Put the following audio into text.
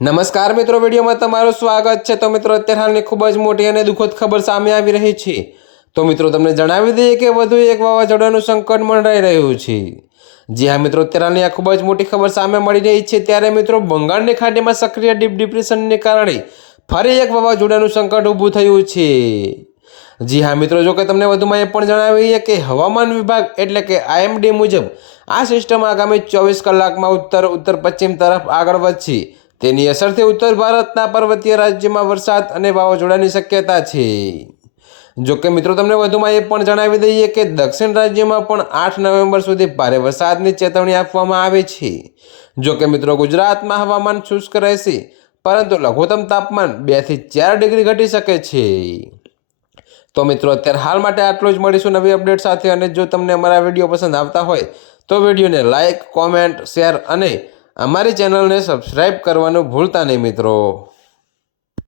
નમસ્કાર મિત્રો, વિડીયોમાં તમારું સ્વાગત છે. તો મિત્રો, અત્યારે હાલની ખૂબ જ મોટી અને દુઃખદ ખબર સામે આવી રહી છે. તો મિત્રો, તમને જણાવી દઈએ કે વધુ એક વાવાઝોડાનું સંકટ મંડરાઈ રહ્યું છે. જી હા મિત્રો, અત્યારે આ ખૂબ જ મોટી ખબર સામે મળી રહી છે. ત્યારે મિત્રો, બંગાળની ખાડીમાં સક્રિય ડીપ ડિપ્રેશનને કારણે ફરી એક વાવાઝોડાનું સંકટ ઊભું થયું છે. જી હા મિત્રો, જો કે તમને વધુમાં એ પણ જણાવીએ કે હવામાન વિભાગ, એટલે કે આઈએમડી મુજબ, આ સિસ્ટમ આગામી ચોવીસ કલાકમાં ઉત્તર ઉત્તર પશ્ચિમ તરફ આગળ વધશે. તેની અસરથી ઉત્તર ભારતના પર્વતીય રાજ્યમાં વરસાદ અને વાવાઝોડાની શક્યતા છે. જો કે મિત્રો, તમને વધુમાં એ પણ જણાવી દઈએ કે દક્ષિણ રાજ્યમાં પણ આઠ નવેમ્બર સુધી ભારે વરસાદની ચેતવણી આપવામાં આવે છે. જોકે મિત્રો, ગુજરાતમાં હવામાન શુષ્ક રહેશે, પરંતુ લઘુત્તમ તાપમાન બેથી ચાર ડિગ્રી ઘટી શકે છે. તો મિત્રો, અત્યારે હાલ માટે આટલું જ. મળીશું નવી અપડેટ સાથે અને જો તમને અમારા વીડિયો પસંદ આવતા હોય તો વિડીયોને લાઇક કોમેન્ટ, શેર અને અમારી ચેનલને સબસ્ક્રાઈબ કરવાનું ભૂલતા નહીં મિત્રો.